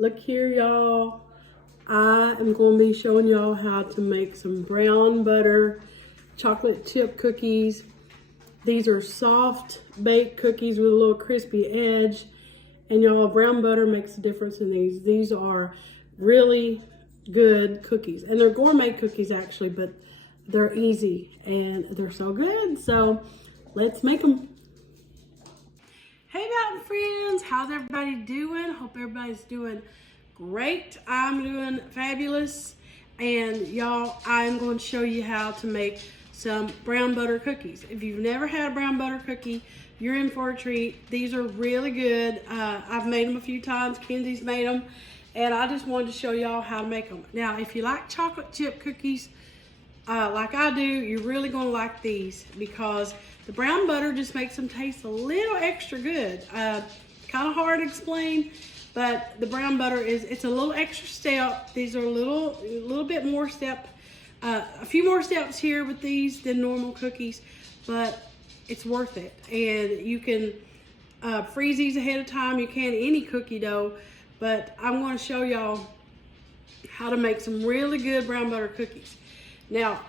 Look here, y'all. I am going to be showing y'all how to make some brown butter chocolate chip cookies. These are soft baked cookies with a little crispy edge. And y'all, brown butter makes a difference in these. These are really good cookies. And they're gourmet cookies actually, but they're easy and they're so good. So let's make them. Hey mountain friends, how's everybody doing? Hope everybody's doing great. I'm doing fabulous. And y'all, I'm going to show you how to make some brown butter cookies. If you've never had a brown butter cookie, you're in for a treat. These are really good. I've made them a few times. Kenzie's made them. And I just wanted to show y'all how to make them. Now, if you like chocolate chip cookies, like I do, you're really going to like these because the brown butter just makes them taste a little extra good. Kind of hard to explain, but the brown butter it's a little extra step. These are a little bit more step, a few more steps here with these than normal cookies, but it's worth it. And you can freeze these ahead of time. You can any cookie dough, but I'm going to show y'all how to make some really good brown butter cookies. Now,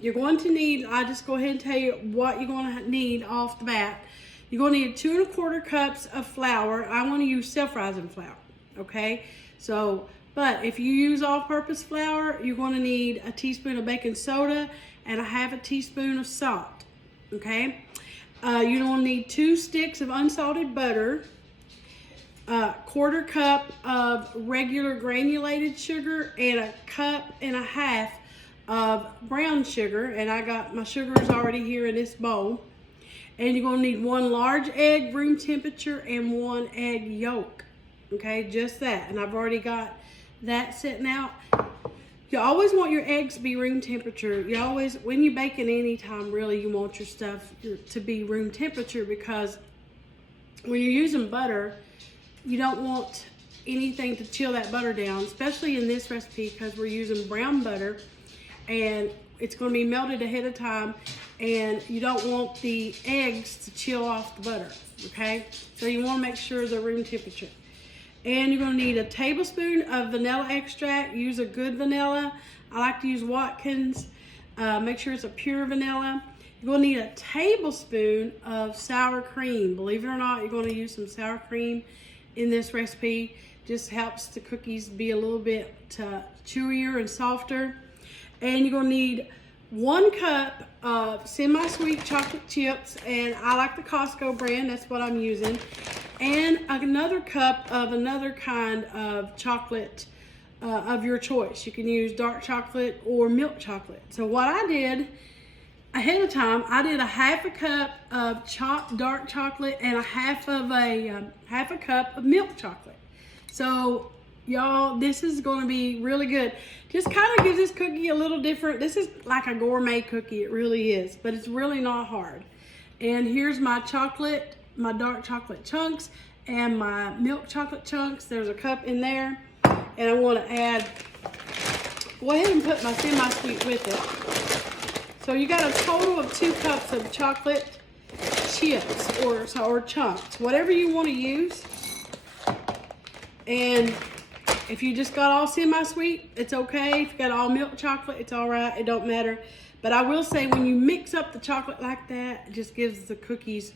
you're going to need, I'll just go ahead and tell you what you're going to need off the bat. You're going to need 2 1/4 cups of flour. I want to use self-rising flour, okay? So, but if you use all-purpose flour, you're going to need a teaspoon of baking soda and a 1/2 teaspoon of salt, okay? You're going to need 2 sticks of unsalted butter, 1/4 cup of regular granulated sugar, and 1.5 cups of brown sugar. And I got my sugars already here in this bowl. And you're going to need 1 large egg, room temperature, and 1 egg yolk. Okay, just that. And I've already got that sitting out. You always want your eggs to be room temperature. You always, when you're baking any time, really, you want your stuff to be room temperature, because when you're using butter, you don't want anything to chill that butter down, especially in this recipe because we're using brown butter and it's going to be melted ahead of time, and you don't want the eggs to chill off the butter, okay? So you want to make sure they're room temperature. And you're going to need a tablespoon of vanilla extract. Use a good vanilla. I like to use Watkins. Make sure it's a pure vanilla. You're going to need a tablespoon of sour cream. Believe it or not, you're going to use some sour cream in this recipe. Just helps the cookies be a little bit chewier and softer. And you're going to need 1 cup of semi-sweet chocolate chips, and I like the Costco brand, that's what I'm using. And another cup of another kind of chocolate of your choice. You can use dark chocolate or milk chocolate. So what I did ahead of time, I did a 1/2 cup of chopped dark chocolate and a 1/2 cup of milk chocolate. So y'all, this is going to be really good. Just kind of gives this cookie a little different. This is like a gourmet cookie, it really is, but it's really not hard. And here's my chocolate, my dark chocolate chunks and my milk chocolate chunks. There's a cup in there, and I want to add, go ahead and put my semi-sweet with it. So you got a total of 2 cups of chocolate chips or chunks, whatever you want to use. And if you just got all semi-sweet, it's okay. If you got all milk chocolate, it's all right. It don't matter. But I will say, when you mix up the chocolate like that, it just gives the cookies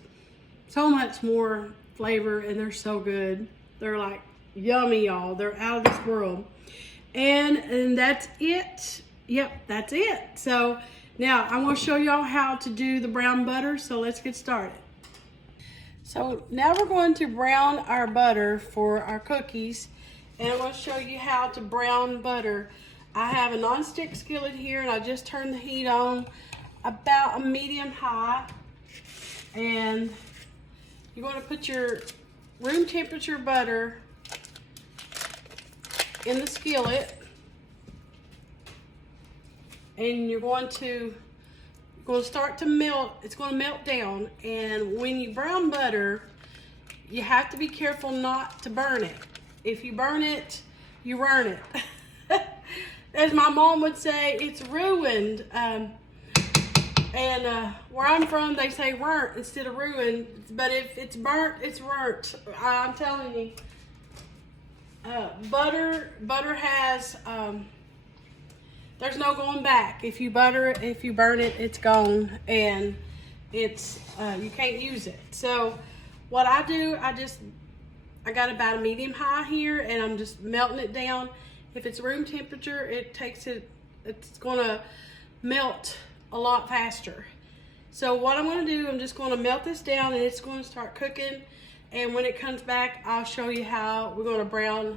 so much more flavor, and they're so good. They're like yummy, y'all. They're out of this world. And that's it. Yep, that's it. So now I'm going to show y'all how to do the brown butter. So let's get started. So now we're going to brown our butter for our cookies. And I'm going to show you how to brown butter. I have a non-stick skillet here, and I just turned the heat on about a medium high. And you're going to put your room temperature butter in the skillet. And you're going to start to melt. It's going to melt down. And when you brown butter, you have to be careful not to burn it. If you burn it, you ruin it. As my mom would say, it's ruined. And where I'm from, they say "rurt" instead of ruined. But if it's burnt, it's burnt. I'm telling you. Butter has, there's no going back. If you burn it, it's gone, and it's, you can't use it. So what I do, I got about a medium high here, and I'm just melting it down. If it's room temperature, it's gonna melt a lot faster. So what I'm gonna do, I'm just gonna melt this down, and it's gonna start cooking. And when it comes back, I'll show you how we're gonna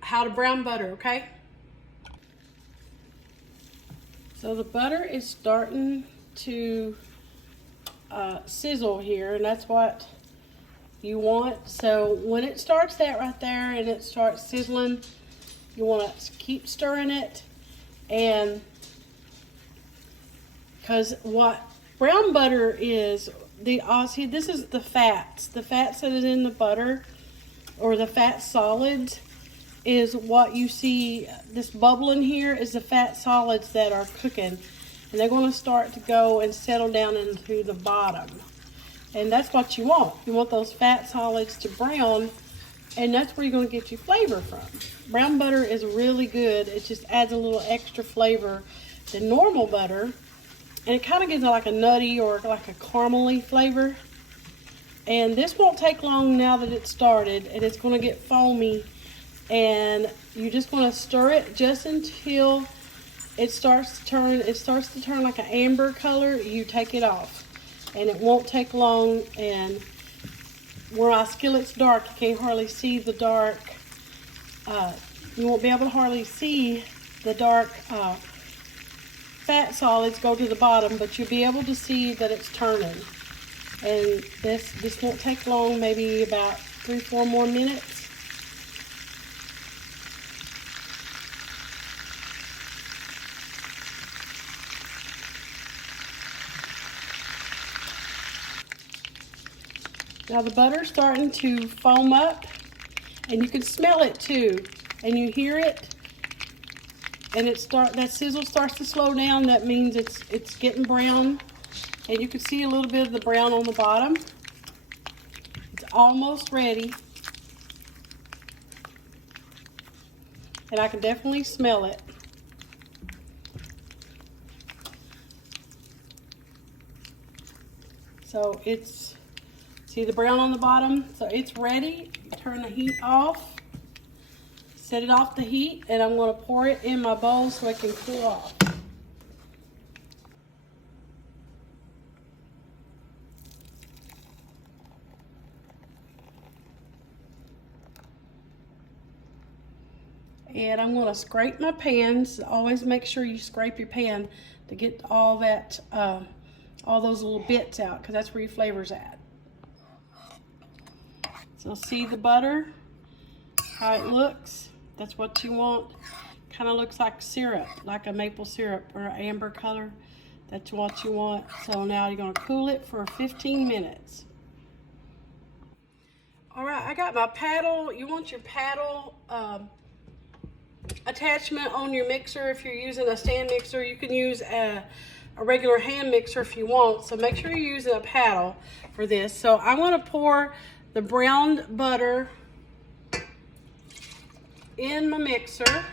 how to brown butter, okay? So the butter is starting to sizzle here, and that's what you want. So when it starts that right there and it starts sizzling, you want to keep stirring it, and because what brown butter is, see, this is the fats that is in the butter, or the fat solids, is what you see. This bubbling here is the fat solids that are cooking, and they're going to start to go and settle down into the bottom, and that's what you want. You want those fat solids to brown, and that's where you're going to get your flavor from. Brown butter is really good. It just adds a little extra flavor than normal butter, and it kind of gives it like a nutty or like a caramely flavor. And this won't take long now that it's started, and it's going to get foamy, and you're just going to stir it just until it starts to turn like an amber color. You take it off, and it won't take long. And where our skillet's dark, you can't hardly see the dark. You won't be able to hardly see the dark fat solids go to the bottom, but you'll be able to see that it's turning. And this won't take long, maybe about 3-4 more minutes. Now the butter's starting to foam up, and you can smell it too, and you hear it, and that sizzle starts to slow down. That means it's getting brown, and you can see a little bit of the brown on the bottom. It's almost ready, and I can definitely smell it. So see the brown on the bottom? So it's ready. Turn the heat off. Set it off the heat, and I'm going to pour it in my bowl so it can cool off. And I'm going to scrape my pans. Always make sure you scrape your pan to get all that, all those little bits out, because that's where your flavor's at. So see the butter, how it looks. That's what you want. Kind of looks like syrup, like a maple syrup or an amber color. That's what you want. So now you're going to cool it for 15 minutes. All right, I got my paddle. You want your paddle attachment on your mixer. If you're using a stand mixer, you can use a regular hand mixer if you want. So make sure you're using a paddle for this. So I'm going to pour the browned butter in my mixer,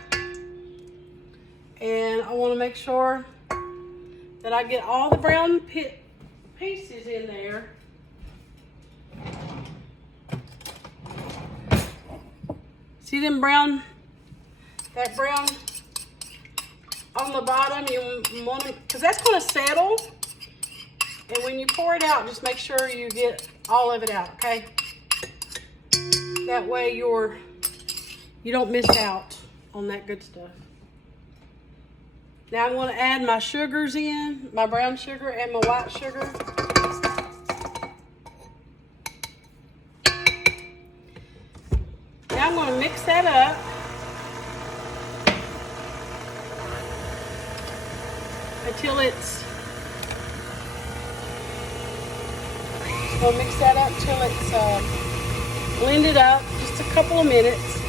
and I want to make sure that I get all the brown pieces in there. See them brown, that brown on the bottom? You want to, because that's going to settle, and when you pour it out, just make sure you get all of it out, okay? That way you don't miss out on that good stuff. Now I'm going to add my sugars in, my brown sugar and my white sugar. Now I'm going to mix that up. Until we'll mix that up till it's blended up, just a couple of minutes.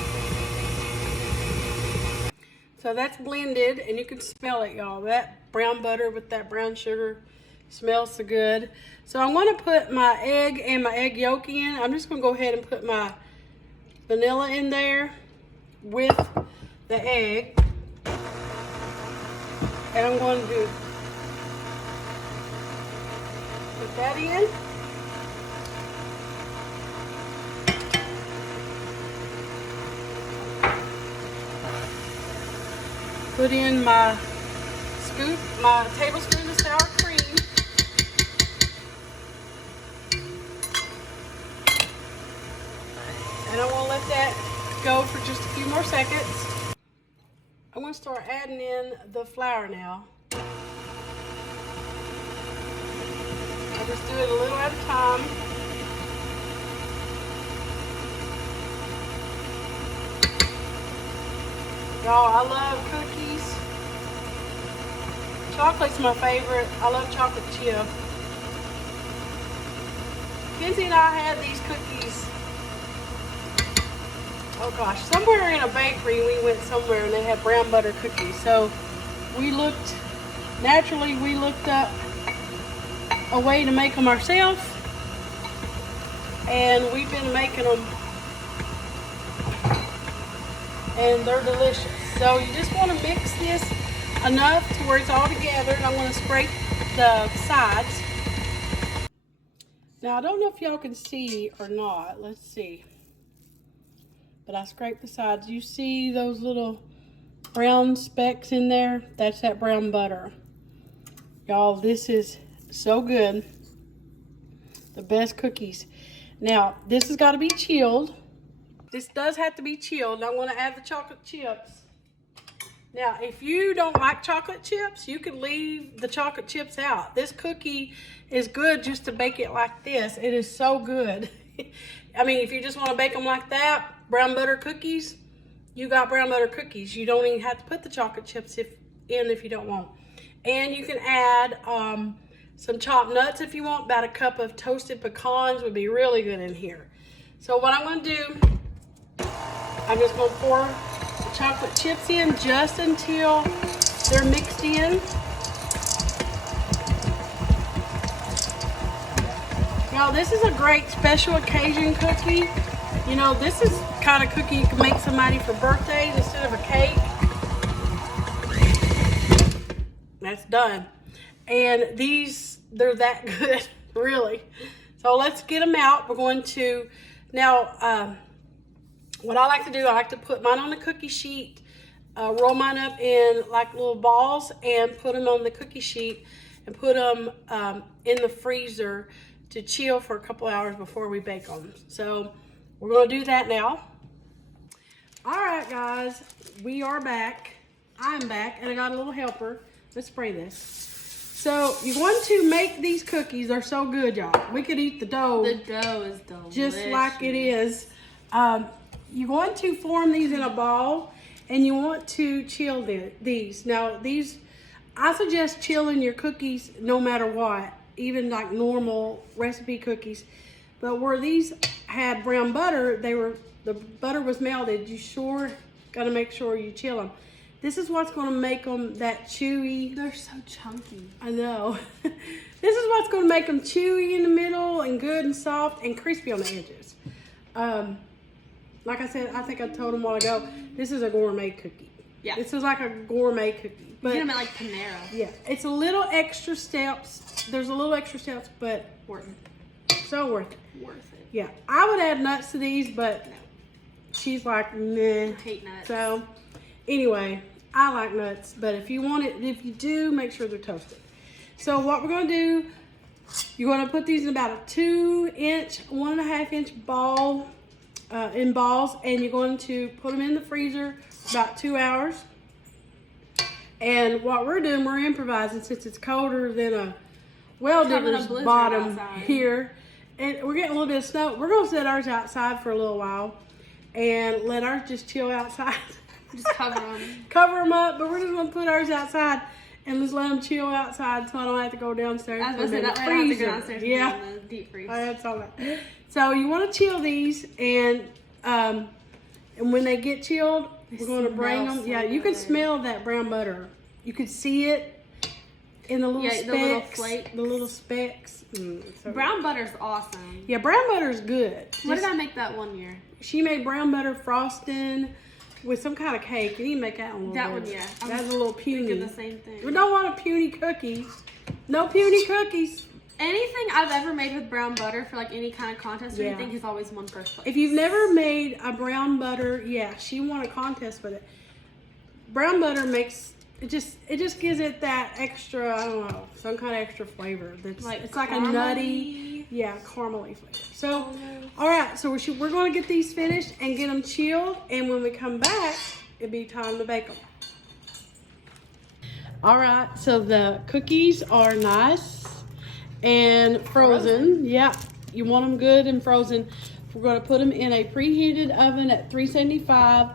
So that's blended, and you can smell it, y'all. That brown butter with that brown sugar smells so good. So I'm going to put my egg and my egg yolk in. I'm just going to go ahead and put my vanilla in there. with the egg. And I'm going to put that in. Put in my tablespoon of sour cream. And I want to let that go for just a few more seconds. I'm going to start adding in the flour now. I just do it a little at a time. Y'all, I love cookies. Chocolate's my favorite. I love chocolate chip. Kenzie and I had these cookies. Oh gosh, somewhere in a bakery, we went somewhere and they had brown butter cookies. So we looked up a way to make them ourselves. And we've been making them. And they're delicious. So you just want to mix this enough to where it's all together. And I'm going to scrape the sides. Now I don't know if y'all can see or not. Let's see. But I scraped the sides. You see those little brown specks in there? That's that brown butter. Y'all, this is so good. The best cookies. Now, this has got to be chilled. This does have to be chilled. I want to add the chocolate chips. Now, if you don't like chocolate chips, you can leave the chocolate chips out. This cookie is good just to bake it like this. It is so good. I mean, if you just want to bake them like that, brown butter cookies, you got brown butter cookies. You don't even have to put the chocolate chips in if you don't want. And you can add some chopped nuts if you want. About a cup of toasted pecans would be really good in here. So what I'm going to do, I'm just going to pour the chocolate chips in just until they're mixed in. Now, this is a great special occasion cookie. You know, this is kind of cookie you can make somebody for birthdays instead of a cake. That's done. And these, they're that good, really. So let's get them out. We're going to, now, what I like to do, I like to put mine on the cookie sheet, roll mine up in like little balls and put them on the cookie sheet and put them in the freezer to chill for a couple hours before we bake them. So we're going to do that now. All right, guys, we are back. I'm back, and I got a little helper. Let's spray this. So you want to make these cookies. They're so good, y'all. We could eat the dough. The dough is delicious. Just like it is. You want to form these in a ball, and you want to chill these. Now, these, I suggest chilling your cookies no matter what, even like normal recipe cookies. But where these had brown butter, the butter was melted. You sure got to make sure you chill them. This is what's going to make them that chewy. They're so chunky. I know. This is what's going to make them chewy in the middle and good and soft and crispy on the edges. Like I said, I think I told them a while ago, this is a gourmet cookie. Yeah. This is like a gourmet cookie. But you get them at like Panera. Yeah. It's a little extra steps. There's a little extra steps, but Worth it. so worth it. Worth it. Yeah. I would add nuts to these, but no. She's like, meh. I hate nuts. So, anyway, I like nuts, but if you want it, if you do, make sure they're toasted. So what we're going to do, you're going to put these in about a 2-inch, 1.5-inch ball, in balls, and you're going to put them in the freezer about 2 hours. And what we're doing, we're improvising since it's colder than a well-digger's bottom outside. Here. And we're getting a little bit of snow. We're going to set ours outside for a little while and let ours just chill outside. Just cover them. Cover them up, but we're just going to put ours outside and just let them chill outside so I don't have to go downstairs. I was going to say, that way I have to go downstairs yeah. in the deep freeze. That's all that. So you want to chill these, and when they get chilled, we're going to bring them. So yeah, you can smell that brown butter. You can see it in the little specks. The little flakes. The little specks. So brown butter's awesome. Yeah, brown butter's good. What did I make that one year? She made brown butter frosting. with some kind of cake. You need to make that one. That one, yeah. That's a little puny. Thinking the same thing. We don't want a puny cookie. No puny cookies. Anything I've ever made with brown butter for like any kind of contest or Yeah. anything has always won first place. If you've never made a brown butter, yeah, she won a contest with it. Brown butter makes it just gives it that extra, I don't know, some kind of extra flavor. That's Like it's like a caramely? nutty, yeah, caramely flavor. So, all right, so we're going to get these finished and get them chilled, and when we come back, it'll be time to bake them. All right, so the cookies are nice and frozen. Yeah, you want them good and frozen. We're going to put them in a preheated oven at 375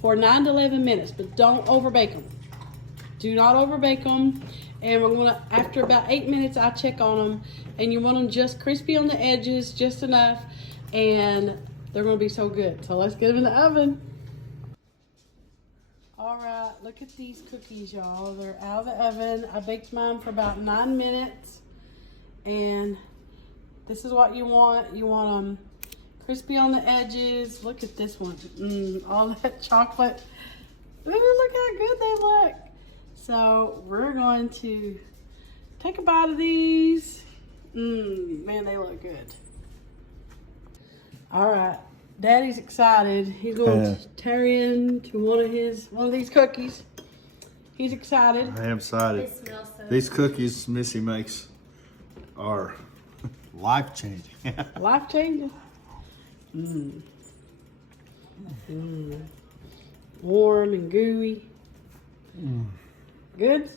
for 9 to 11 minutes, but don't overbake them. Do not overbake them. And we're going to, after about 8 minutes, I'll check on them. And you want them just crispy on the edges, just enough, and they're going to be so good. So let's get them in the oven. All right, look at these cookies, y'all. They're out of the oven. I baked mine for about 9 minutes. And this is what you want. You want them crispy on the edges. Look at this one. All that chocolate. Ooh, look how good they look. So we're going to take a bite of these. Man, they look good. All right. Daddy's excited. He's going to tear into one of these cookies. He's excited. I am excited. They smell so These cookies Missy makes are life-changing. Life changing. Warm and gooey. Good.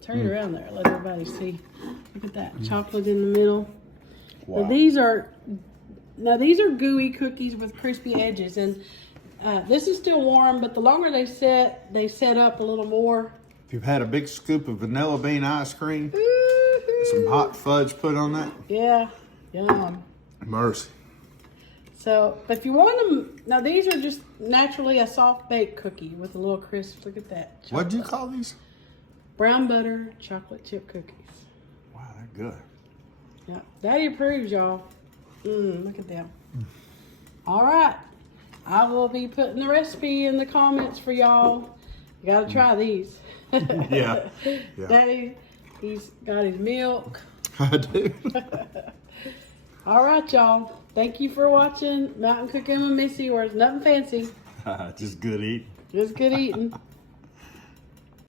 Turn it around there. Let everybody see. Look at that chocolate in the middle. Wow. Now these are gooey cookies with crispy edges, and this is still warm. But the longer they set up a little more. If you've had a big scoop of vanilla bean ice cream, Woo-hoo. some hot fudge put on that, Yeah, yum. mercy. So, but if you want them, now these are just naturally a soft baked cookie with a little crisp. Look at that. What'd you call these? Brown butter chocolate chip cookies. Wow, they're good. Yeah, Daddy approves, y'all. Look at them. All right, I will be putting the recipe in the comments for y'all. You gotta try these. Yeah. Daddy, he's got his milk. I do. All right, y'all. Thank you for watching Mountain Cooking with Missy, where it's nothing fancy, Just good eating. just good eating.